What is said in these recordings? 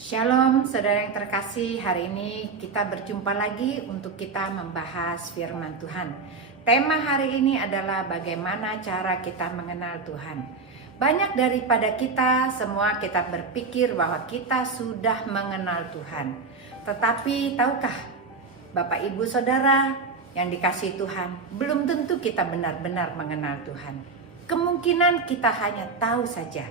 Shalom saudara yang terkasih, hari ini kita berjumpa lagi untuk kita membahas firman Tuhan. Tema hari ini adalah bagaimana cara kita mengenal Tuhan. Banyak daripada kita semua kita berpikir bahwa kita sudah mengenal Tuhan. Tetapi tahukah Bapak Ibu Saudara yang dikasihi Tuhan, belum tentu kita benar-benar mengenal Tuhan. Kemungkinan kita hanya tahu saja.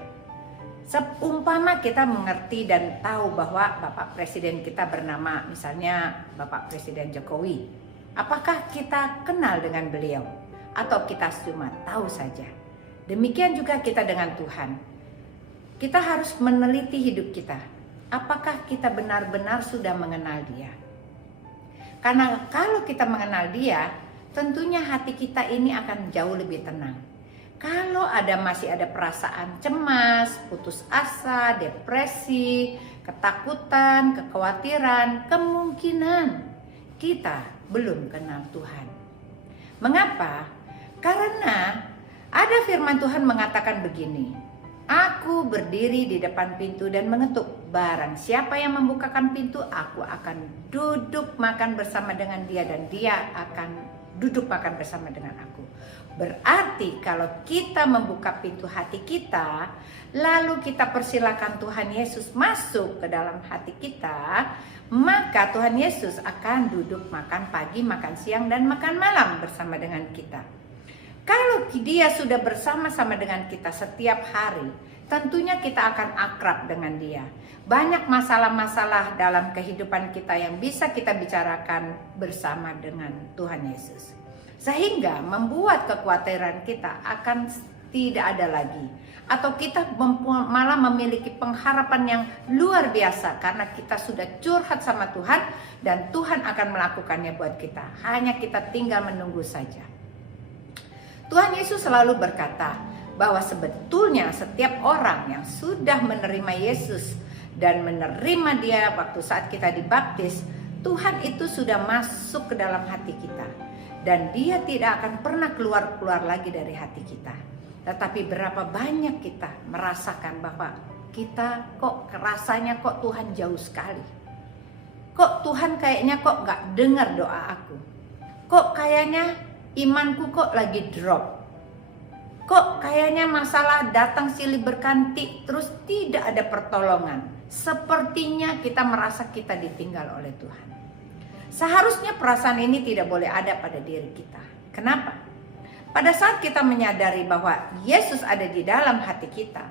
Seumpama kita mengerti dan tahu bahwa Bapak Presiden kita bernama misalnya Bapak Presiden Jokowi. Apakah kita kenal dengan beliau? Atau kita cuma tahu saja? Demikian juga kita dengan Tuhan. Kita harus meneliti hidup kita. Apakah kita benar-benar sudah mengenal Dia? Karena kalau kita mengenal Dia, tentunya hati kita ini akan jauh lebih tenang. Kalau masih ada perasaan cemas, putus asa, depresi, ketakutan, kekhawatiran, kemungkinan kita belum kenal Tuhan. Mengapa? Karena ada firman Tuhan mengatakan begini, "Aku berdiri di depan pintu dan mengetuk. Barang siapa yang membukakan pintu, aku akan duduk makan bersama dengan dia dan dia akan duduk makan bersama dengan aku." Berarti kalau kita membuka pintu hati kita, lalu kita persilakan Tuhan Yesus masuk ke dalam hati kita, maka Tuhan Yesus akan duduk makan pagi, makan siang, dan makan malam bersama dengan kita. Kalau Dia sudah bersama-sama dengan kita setiap hari, tentunya kita akan akrab dengan Dia. Banyak masalah-masalah dalam kehidupan kita yang bisa kita bicarakan bersama dengan Tuhan Yesus. Sehingga membuat kekhawatiran kita akan tidak ada lagi. Atau kita malah memiliki pengharapan yang luar biasa karena kita sudah curhat sama Tuhan dan Tuhan akan melakukannya buat kita. Hanya kita tinggal menunggu saja. Tuhan Yesus selalu berkata bahwa sebetulnya setiap orang yang sudah menerima Yesus dan menerima Dia waktu saat kita dibaptis, Tuhan itu sudah masuk ke dalam hati kita. Dan Dia tidak akan pernah keluar lagi dari hati kita. Tetapi berapa banyak kita merasakan bahwa kita kok rasanya kok Tuhan jauh sekali. Kok Tuhan kayaknya kok gak dengar doa aku. Kok kayaknya imanku kok lagi drop. Kok kayaknya masalah datang silih berganti terus tidak ada pertolongan. Sepertinya kita merasa kita ditinggal oleh Tuhan. Seharusnya perasaan ini tidak boleh ada pada diri kita. Kenapa? Pada saat kita menyadari bahwa Yesus ada di dalam hati kita,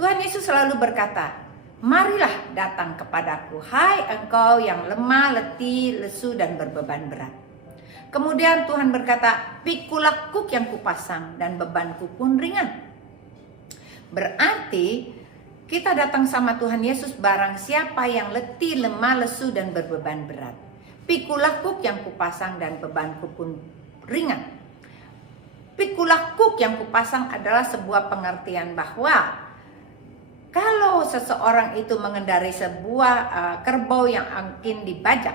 Tuhan Yesus selalu berkata, "Marilah datang kepadaku, hai engkau yang lemah, letih, lesu, dan berbeban berat." Kemudian Tuhan berkata, "Pikulah kuk yang kupasang dan bebanku pun ringan." Berarti kita datang sama Tuhan Yesus barang siapa yang letih, lemah, lesu, dan berbeban berat. Pikulah kuk yang kupasang dan bebanku pun ringan. Pikulah kuk yang kupasang adalah sebuah pengertian bahwa kalau seseorang itu mengendarai sebuah kerbau yang akan dibajak,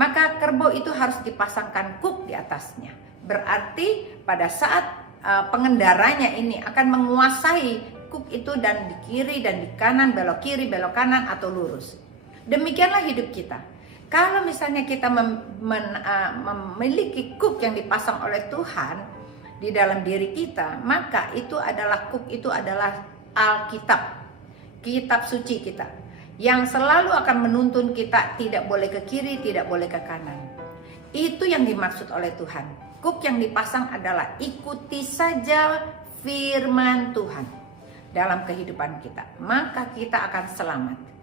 maka kerbau itu harus dipasangkan kuk di atasnya. Berarti pada saat pengendaranya ini akan menguasai kuk itu dan di kiri dan di kanan, belok kiri, belok kanan atau lurus. Demikianlah hidup kita. Kalau misalnya kita memiliki kuk yang dipasang oleh Tuhan di dalam diri kita, maka itu adalah kuk itu adalah Alkitab, kitab suci kita, yang selalu akan menuntun kita tidak boleh ke kiri, tidak boleh ke kanan. Itu yang dimaksud oleh Tuhan. Kuk yang dipasang adalah ikuti saja firman Tuhan dalam kehidupan kita, maka kita akan selamat.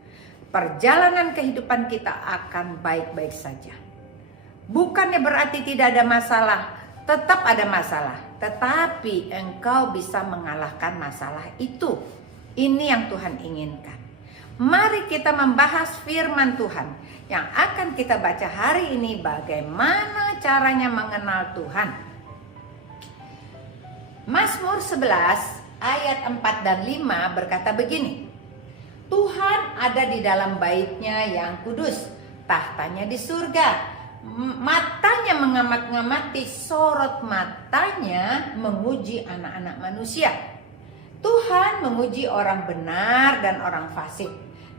Perjalanan kehidupan kita akan baik-baik saja. Bukannya berarti tidak ada masalah, tetap ada masalah. Tetapi engkau bisa mengalahkan masalah itu. Ini yang Tuhan inginkan. Mari kita membahas firman Tuhan yang akan kita baca hari ini, bagaimana caranya mengenal Tuhan. Mazmur 11 ayat 4 dan 5 berkata begini, "Tuhan ada di dalam bait-Nya yang kudus, tahtanya di surga. Matanya mengamat-ngamati, sorot matanya menguji anak-anak manusia. Tuhan menguji orang benar dan orang fasik,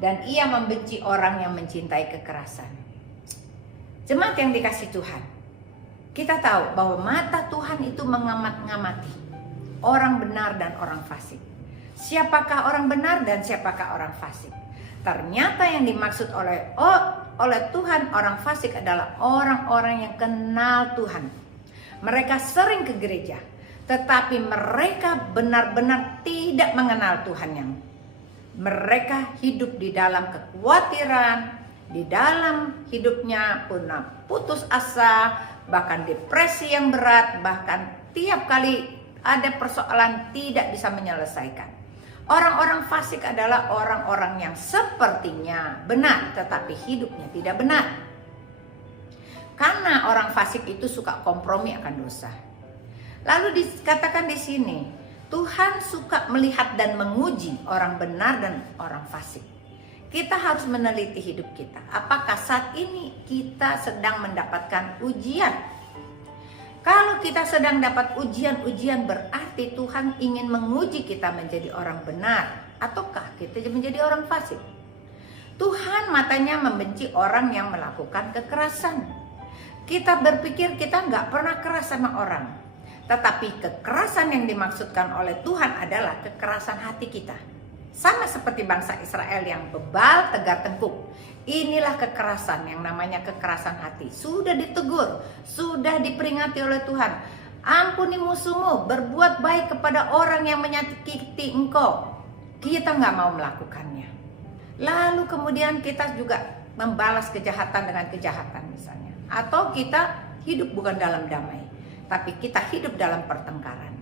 dan Ia membenci orang yang mencintai kekerasan. Jemaat yang dikasihi Tuhan, kita tahu bahwa mata Tuhan itu mengamat-ngamati orang benar dan orang fasik. Siapakah orang benar dan siapakah orang fasik? Ternyata yang dimaksud oleh Tuhan orang fasik adalah orang-orang yang kenal Tuhan. Mereka sering ke gereja, tetapi mereka benar-benar tidak mengenal Tuhan yang mereka hidup di dalam kekhawatiran, di dalam hidupnya putus asa, bahkan depresi yang berat, bahkan tiap kali ada persoalan tidak bisa menyelesaikan. Orang-orang fasik adalah orang-orang yang sepertinya benar tetapi hidupnya tidak benar. Karena orang fasik itu suka kompromi akan dosa. Lalu dikatakan di sini, Tuhan suka melihat dan menguji orang benar dan orang fasik. Kita harus meneliti hidup kita. Apakah saat ini kita sedang mendapatkan ujian? Kalau kita sedang dapat ujian berarti Tuhan ingin menguji kita menjadi orang benar, ataukah kita menjadi orang fasik? Tuhan matanya membenci orang yang melakukan kekerasan. Kita berpikir kita nggak pernah keras sama orang, tetapi kekerasan yang dimaksudkan oleh Tuhan adalah kekerasan hati kita. Sama seperti bangsa Israel yang bebal, tegar tengkuk. Inilah kekerasan yang namanya kekerasan hati. Sudah ditegur, sudah diperingati oleh Tuhan. Ampuni musuhmu, berbuat baik kepada orang yang menyakiti engkau. Kita nggak mau melakukannya. Lalu kemudian kita juga membalas kejahatan dengan kejahatan misalnya. Atau kita hidup bukan dalam damai, tapi kita hidup dalam pertengkaran.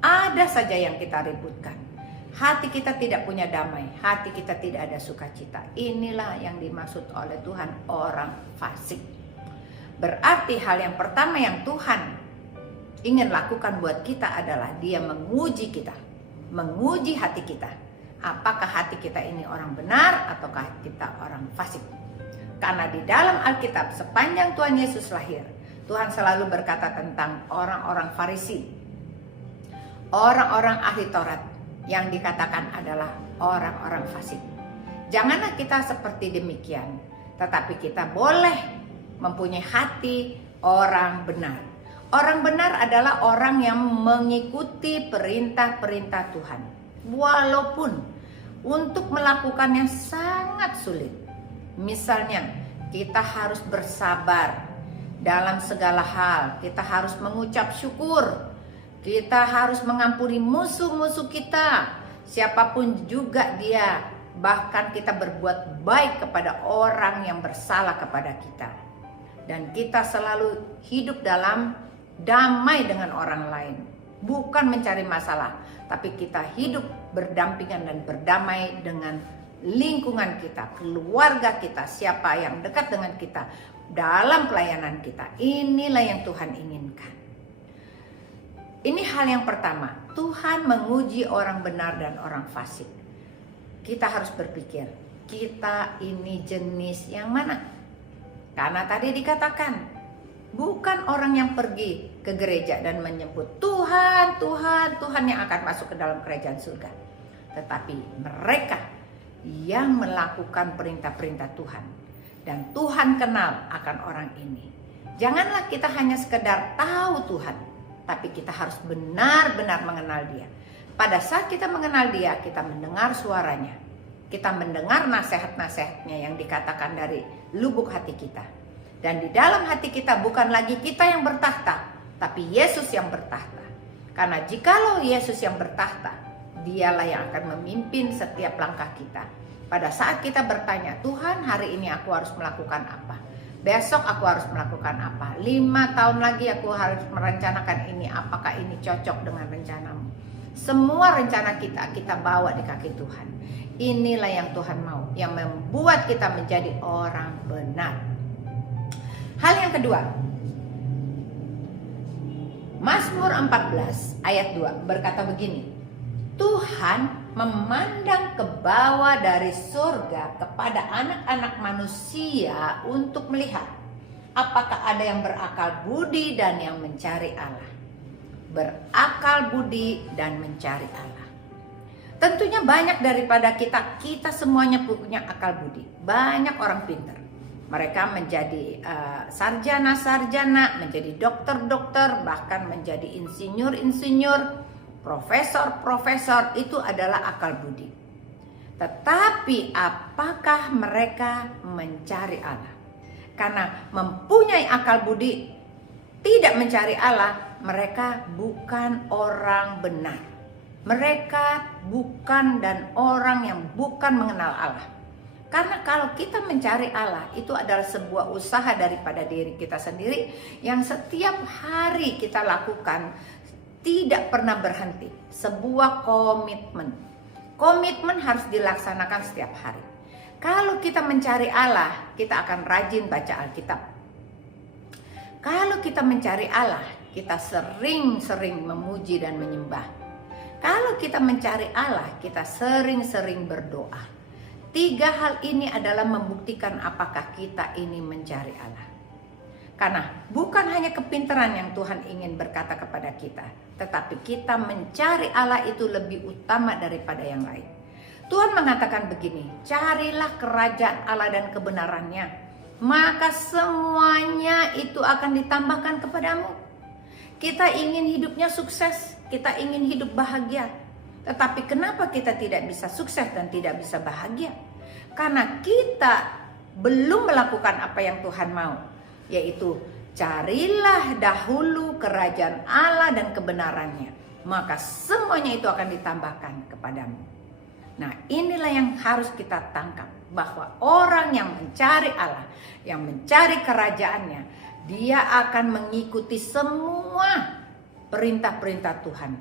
Ada saja yang kita ributkan. Hati kita tidak punya damai, hati kita tidak ada sukacita. Inilah yang dimaksud oleh Tuhan orang fasik. Berarti hal yang pertama yang Tuhan ingin lakukan buat kita adalah Dia menguji kita, menguji hati kita. Apakah hati kita ini orang benar ataukah kita orang fasik? Karena di dalam Alkitab sepanjang Tuhan Yesus lahir, Tuhan selalu berkata tentang orang-orang Farisi, orang-orang ahli Taurat, yang dikatakan adalah orang-orang fasik. Janganlah kita seperti demikian, tetapi kita boleh mempunyai hati orang benar. Orang benar adalah orang yang mengikuti perintah-perintah Tuhan, walaupun untuk melakukannya sangat sulit. Misalnya, kita harus bersabar dalam segala hal, kita harus mengucap syukur. Kita harus mengampuni musuh-musuh kita, siapapun juga dia. Bahkan kita berbuat baik kepada orang yang bersalah kepada kita. Dan kita selalu hidup dalam damai dengan orang lain. Bukan mencari masalah, tapi kita hidup berdampingan dan berdamai dengan lingkungan kita, keluarga kita, siapa yang dekat dengan kita, dalam pelayanan kita. Inilah yang Tuhan inginkan. Ini hal yang pertama, Tuhan menguji orang benar dan orang fasik. Kita harus berpikir, kita ini jenis yang mana? Karena tadi dikatakan, bukan orang yang pergi ke gereja dan menyebut Tuhan, Tuhan, Tuhan yang akan masuk ke dalam kerajaan surga. Tetapi mereka yang melakukan perintah-perintah Tuhan. Dan Tuhan kenal akan orang ini. Janganlah kita hanya sekedar tahu Tuhan, tapi kita harus benar-benar mengenal Dia. Pada saat kita mengenal Dia, kita mendengar suaranya. Kita mendengar nasihat-nasihatnya yang dikatakan dari lubuk hati kita. Dan di dalam hati kita bukan lagi kita yang bertahta, tapi Yesus yang bertahta. Karena jikalau Yesus yang bertahta, Dialah yang akan memimpin setiap langkah kita. Pada saat kita bertanya, Tuhan hari ini aku harus melakukan apa? Besok aku harus melakukan apa? 5 tahun lagi aku harus merencanakan ini. Apakah ini cocok dengan rencanamu? Semua rencana kita bawa di kaki Tuhan. Inilah yang Tuhan mau, yang membuat kita menjadi orang benar. Hal yang kedua, Mazmur 14 ayat 2 berkata begini, Tuhan memandang ke bawah dari surga kepada anak-anak manusia untuk melihat apakah ada yang berakal budi dan yang mencari Allah. Berakal budi dan mencari Allah. Tentunya banyak daripada kita semuanya punya akal budi. Banyak orang pintar. Mereka menjadi sarjana-sarjana, menjadi dokter-dokter, bahkan menjadi insinyur-insinyur, profesor-profesor. Itu adalah akal budi. Tetapi apakah mereka mencari Allah? Karena mempunyai akal budi, tidak mencari Allah, mereka bukan orang benar. Mereka bukan dan orang yang bukan mengenal Allah. Karena kalau kita mencari Allah, itu adalah sebuah usaha daripada diri kita sendiri yang setiap hari kita lakukan, tidak pernah berhenti. Sebuah komitmen. Komitmen harus dilaksanakan setiap hari. Kalau kita mencari Allah, kita akan rajin baca Alkitab. Kalau kita mencari Allah, kita sering-sering memuji dan menyembah. Kalau kita mencari Allah, kita sering-sering berdoa. 3 hal ini adalah membuktikan apakah kita ini mencari Allah. Karena bukan hanya kepintaran yang Tuhan ingin berkata kepada kita, tetapi kita mencari Allah itu lebih utama daripada yang lain. Tuhan mengatakan begini, carilah kerajaan Allah dan kebenarannya, maka semuanya itu akan ditambahkan kepadamu. Kita ingin hidupnya sukses, kita ingin hidup bahagia. Tetapi kenapa kita tidak bisa sukses dan tidak bisa bahagia? Karena kita belum melakukan apa yang Tuhan mau, yaitu carilah dahulu kerajaan Allah dan kebenarannya, maka semuanya itu akan ditambahkan kepadamu. Nah, inilah yang harus kita tangkap, bahwa orang yang mencari Allah, yang mencari kerajaannya, dia akan mengikuti semua perintah-perintah Tuhan.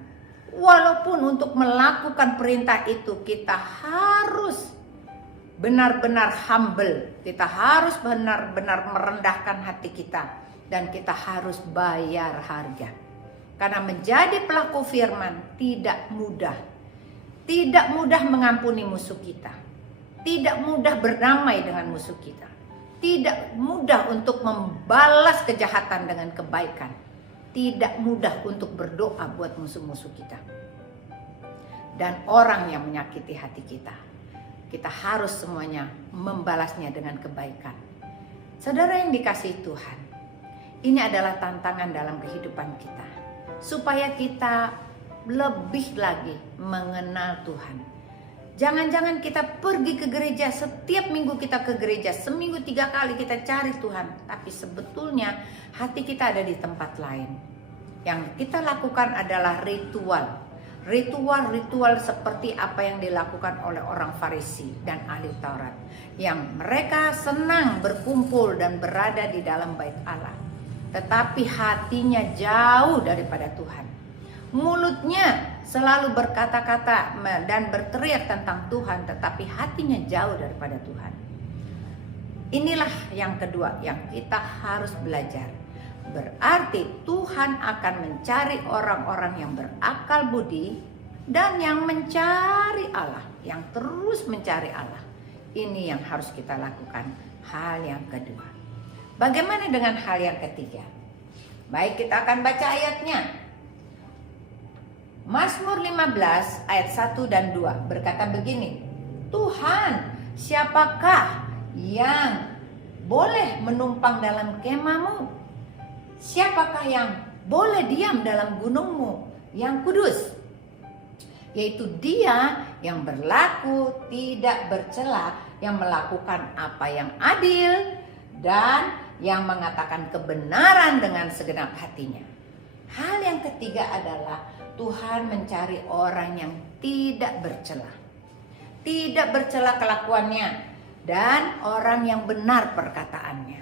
Walaupun untuk melakukan perintah itu kita harus benar-benar humble, kita harus benar-benar merendahkan hati kita, dan kita harus bayar harga. Karena menjadi pelaku firman tidak mudah. Tidak mudah mengampuni musuh kita. Tidak mudah berdamai dengan musuh kita. Tidak mudah untuk membalas kejahatan dengan kebaikan. Tidak mudah untuk berdoa buat musuh-musuh kita. Dan orang yang menyakiti hati kita. Kita harus semuanya membalasnya dengan kebaikan. Saudara yang dikasihi Tuhan, ini adalah tantangan dalam kehidupan kita. Supaya kita lebih lagi mengenal Tuhan. Jangan-jangan kita pergi ke gereja, setiap minggu kita ke gereja, seminggu 3 kali kita cari Tuhan. Tapi sebetulnya hati kita ada di tempat lain. Yang kita lakukan adalah ritual. Ritual-ritual seperti apa yang dilakukan oleh orang Farisi dan ahli Taurat. Yang mereka senang berkumpul dan berada di dalam bait Allah. Tetapi hatinya jauh daripada Tuhan. Mulutnya selalu berkata-kata dan berteriak tentang Tuhan, tetapi hatinya jauh daripada Tuhan. Inilah yang kedua yang kita harus belajar. Berarti Tuhan akan mencari orang-orang yang berakal budi dan yang mencari Allah, yang terus mencari Allah. Ini yang harus kita lakukan. Hal yang kedua. Bagaimana dengan hal yang ketiga? Baik, kita akan baca ayatnya. Mazmur 15 ayat 1 dan 2 berkata begini, Tuhan, siapakah yang boleh menumpang dalam kemahmu? Siapakah yang boleh diam dalam gunungmu yang kudus? Yaitu dia yang berlaku tidak bercela, yang melakukan apa yang adil, dan yang mengatakan kebenaran dengan segenap hatinya. Hal yang ketiga adalah Tuhan mencari orang yang tidak bercela. Tidak bercela kelakuannya dan orang yang benar perkataannya.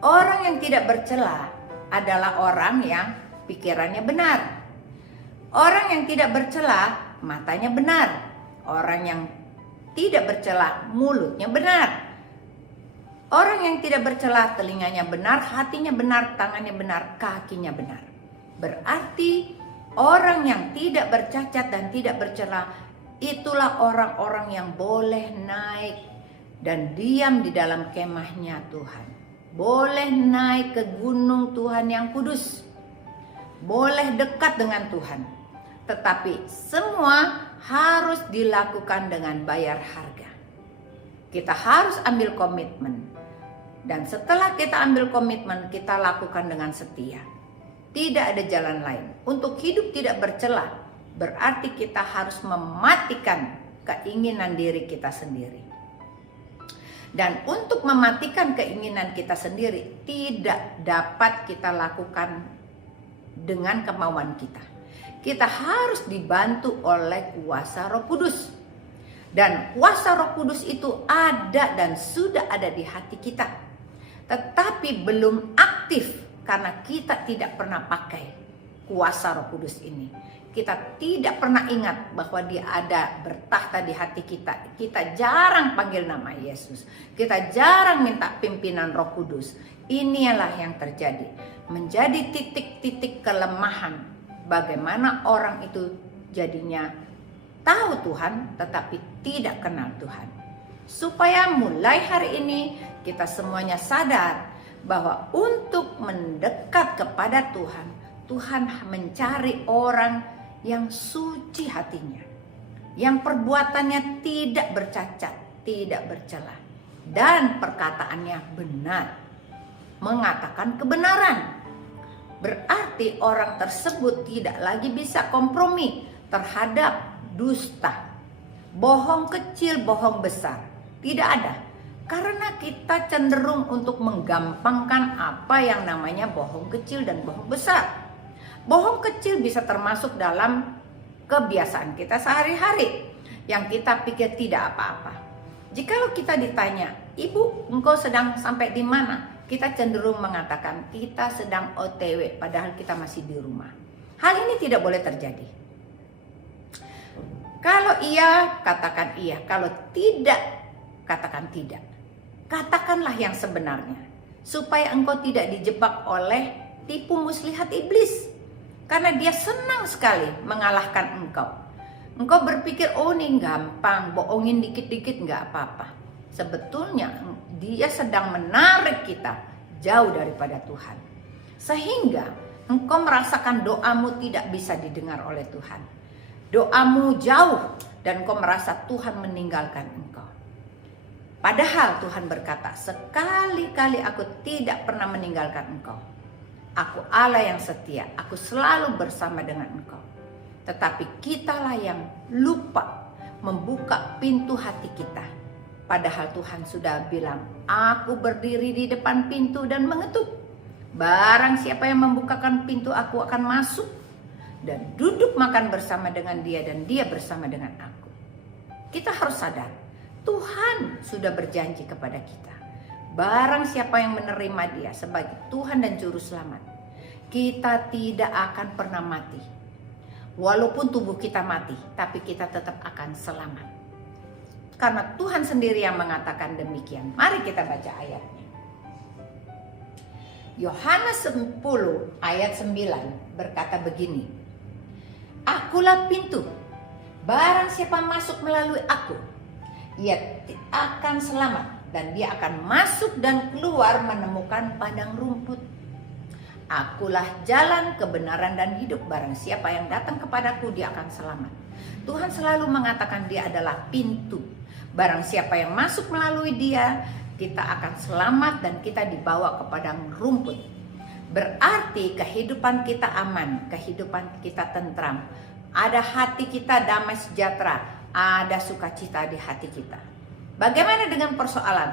Orang yang tidak bercela adalah orang yang pikirannya benar. Orang yang tidak bercela matanya benar. Orang yang tidak bercela mulutnya benar. Orang yang tidak bercela telinganya benar, hatinya benar, tangannya benar, kakinya benar. Berarti orang yang tidak bercacat dan tidak bercela, itulah orang-orang yang boleh naik dan diam di dalam kemahnya Tuhan. Boleh naik ke gunung Tuhan yang kudus. Boleh dekat dengan Tuhan. Tetapi semua harus dilakukan dengan bayar harga. Kita harus ambil komitmen. Dan setelah kita ambil komitmen, kita lakukan dengan setia. Tidak ada jalan lain. Untuk hidup tidak bercela, berarti kita harus mematikan keinginan diri kita sendiri. Dan untuk mematikan keinginan kita sendiri, tidak dapat kita lakukan dengan kemauan kita. Kita harus dibantu oleh kuasa Roh Kudus. Dan kuasa Roh Kudus itu ada dan sudah ada di hati kita. Tetapi belum aktif karena kita tidak pernah pakai kuasa Roh Kudus ini. Kita tidak pernah ingat bahwa dia ada bertahta di hati kita. Kita jarang panggil nama Yesus. Kita jarang minta pimpinan Roh Kudus. Inilah yang terjadi. Menjadi titik-titik kelemahan. Bagaimana orang itu jadinya tahu Tuhan tetapi tidak kenal Tuhan. Supaya mulai hari ini kita semuanya sadar bahwa untuk mendekat kepada Tuhan, Tuhan mencari orang yang suci hatinya, yang perbuatannya tidak bercacat, tidak bercela, dan perkataannya benar, mengatakan kebenaran. Berarti orang tersebut tidak lagi bisa kompromi terhadap dusta, bohong kecil, bohong besar. Tidak ada. Karena kita cenderung untuk menggampangkan apa yang namanya bohong kecil dan bohong besar. Bohong kecil bisa termasuk dalam kebiasaan kita sehari-hari yang kita pikir tidak apa-apa. Jikalau kita ditanya, "Ibu, engkau sedang sampai di mana?" Kita cenderung mengatakan kita sedang OTW padahal kita masih di rumah. Hal ini tidak boleh terjadi. Kalau iya, katakan iya. Kalau tidak, katakan tidak. Katakanlah yang sebenarnya. Supaya engkau tidak dijebak oleh tipu muslihat iblis. Karena dia senang sekali mengalahkan engkau. Engkau berpikir, oh ini gampang, bohongin dikit-dikit nggak apa-apa. Sebetulnya dia sedang menarik kita jauh daripada Tuhan. Sehingga engkau merasakan doamu tidak bisa didengar oleh Tuhan. Doamu jauh dan engkau merasa Tuhan meninggalkan engkau. Padahal Tuhan berkata, sekali-kali aku tidak pernah meninggalkan engkau. Aku Allah yang setia, aku selalu bersama dengan engkau. Tetapi kitalah yang lupa membuka pintu hati kita. Padahal Tuhan sudah bilang, aku berdiri di depan pintu dan mengetuk. Barang siapa yang membukakan pintu, aku akan masuk dan duduk makan bersama dengan dia dan dia bersama dengan aku. Kita harus sadar, Tuhan sudah berjanji kepada kita. Barang siapa yang menerima dia sebagai Tuhan dan Juru Selamat, kita tidak akan pernah mati. Walaupun tubuh kita mati, tapi kita tetap akan selamat. Karena Tuhan sendiri yang mengatakan demikian. Mari kita baca ayatnya. Yohanes 10 ayat 9 berkata begini. Akulah pintu. Barang siapa masuk melalui aku, ia akan selamat. Dan dia akan masuk dan keluar menemukan padang rumput. Akulah jalan, kebenaran dan hidup. Barang siapa yang datang kepadaku, dia akan selamat. Tuhan selalu mengatakan dia adalah pintu. Barang siapa yang masuk melalui dia, kita akan selamat dan kita dibawa ke padang rumput. Berarti kehidupan kita aman, kehidupan kita tentram. Ada hati kita damai sejahtera, ada sukacita di hati kita. Bagaimana dengan persoalan?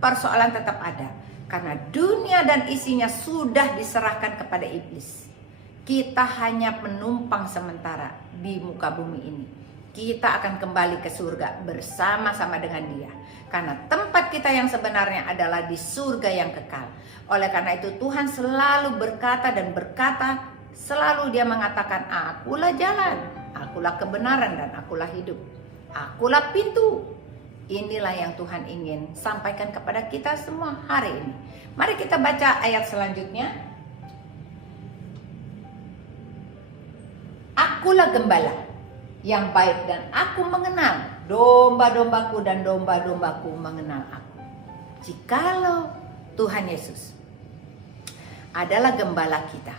Persoalan tetap ada. Karena dunia dan isinya sudah diserahkan kepada iblis. Kita hanya penumpang sementara di muka bumi ini. Kita akan kembali ke surga bersama-sama dengan dia. Karena tempat kita yang sebenarnya adalah di surga yang kekal. Oleh karena itu Tuhan selalu berkata dan berkata, selalu dia mengatakan, akulah jalan, akulah kebenaran dan akulah hidup. Akulah pintu. Inilah yang Tuhan ingin sampaikan kepada kita semua hari ini. Mari kita baca ayat selanjutnya. Akulah gembala yang baik dan aku mengenal domba-dombaku dan domba-dombaku mengenal aku. Jikalau Tuhan Yesus adalah gembala kita,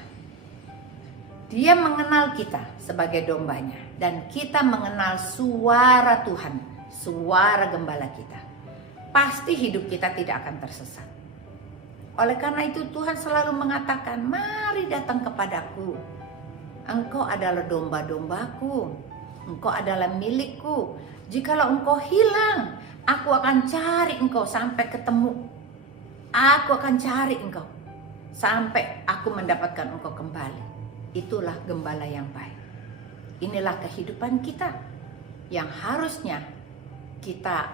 Dia mengenal kita sebagai dombanya, dan kita mengenal suara Tuhan, suara gembala kita. Pasti hidup kita tidak akan tersesat. Oleh karena itu Tuhan selalu mengatakan, mari datang kepadaku. Engkau adalah domba-dombaku, engkau adalah milikku. Jikalau engkau hilang, aku akan cari engkau sampai ketemu. Aku akan cari engkau sampai aku mendapatkan engkau kembali. Itulah gembala yang baik. Inilah kehidupan kita yang harusnya kita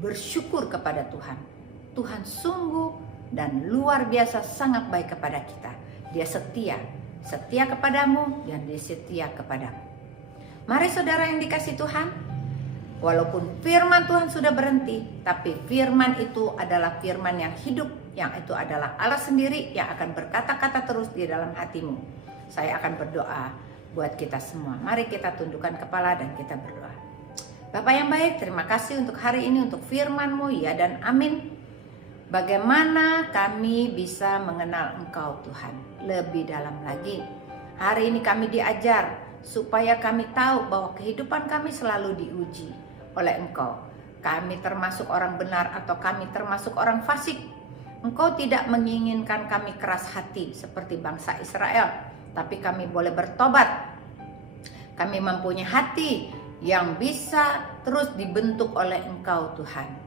bersyukur kepada Tuhan. Tuhan sungguh dan luar biasa sangat baik kepada kita. Dia setia kepadamu dan dia setia kepadamu. Mari saudara yang dikasih Tuhan, walaupun firman Tuhan sudah berhenti, tapi firman itu adalah firman yang hidup, yang itu adalah Allah sendiri yang akan berkata-kata terus di dalam hatimu. Saya akan berdoa buat kita semua. Mari kita tundukkan kepala dan kita berdoa. Bapak yang baik, terima kasih untuk hari ini, untuk firman-Mu, ya dan amin. Bagaimana kami bisa mengenal Engkau Tuhan lebih dalam lagi. Hari ini kami diajar supaya kami tahu bahwa kehidupan kami selalu diuji oleh Engkau. Kami termasuk orang benar atau kami termasuk orang fasik. Engkau tidak menginginkan kami keras hati seperti bangsa Israel, tapi kami boleh bertobat. Kami mempunyai hati yang bisa terus dibentuk oleh Engkau Tuhan.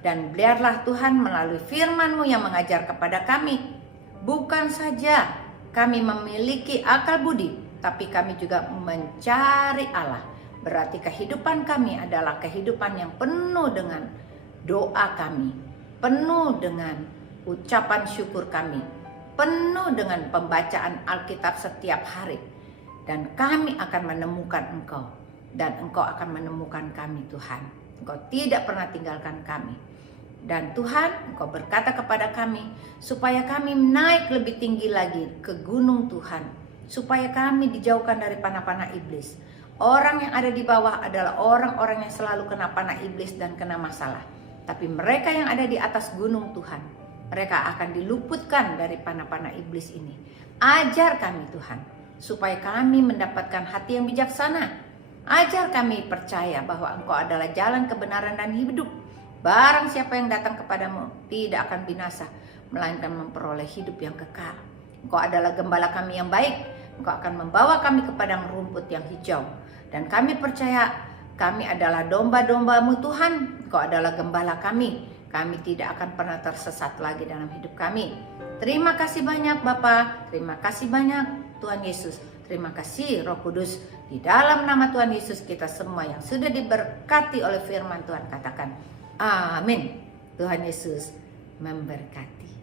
Dan biarlah Tuhan melalui firman-Mu yang mengajar kepada kami, bukan saja kami memiliki akal budi, tapi kami juga mencari Allah. Berarti kehidupan kami adalah kehidupan yang penuh dengan doa kami, penuh dengan ucapan syukur kami, penuh dengan pembacaan Alkitab setiap hari. Dan kami akan menemukan Engkau, dan Engkau akan menemukan kami Tuhan. Engkau tidak pernah tinggalkan kami. Dan Tuhan, Engkau berkata kepada kami, supaya kami naik lebih tinggi lagi ke gunung Tuhan, supaya kami dijauhkan dari panah-panah iblis. Orang yang ada di bawah adalah orang-orang yang selalu kena panah iblis dan kena masalah. Tapi mereka yang ada di atas gunung Tuhan, mereka akan diluputkan dari panah-panah iblis ini. Ajar kami Tuhan, supaya kami mendapatkan hati yang bijaksana. Ajar kami percaya bahwa Engkau adalah jalan kebenaran dan hidup. Barang siapa yang datang kepadamu tidak akan binasa, melainkan memperoleh hidup yang kekal. Engkau adalah gembala kami yang baik. Engkau akan membawa kami ke padang rumput yang hijau. Dan kami percaya kami adalah domba-domba-Mu Tuhan. Engkau adalah gembala kami. Kami tidak akan pernah tersesat lagi dalam hidup kami. Terima kasih banyak Bapa. Terima kasih banyak Tuhan Yesus. Terima kasih Roh Kudus. Di dalam nama Tuhan Yesus kita semua yang sudah diberkati oleh firman Tuhan katakan amin. Tuhan Yesus memberkati.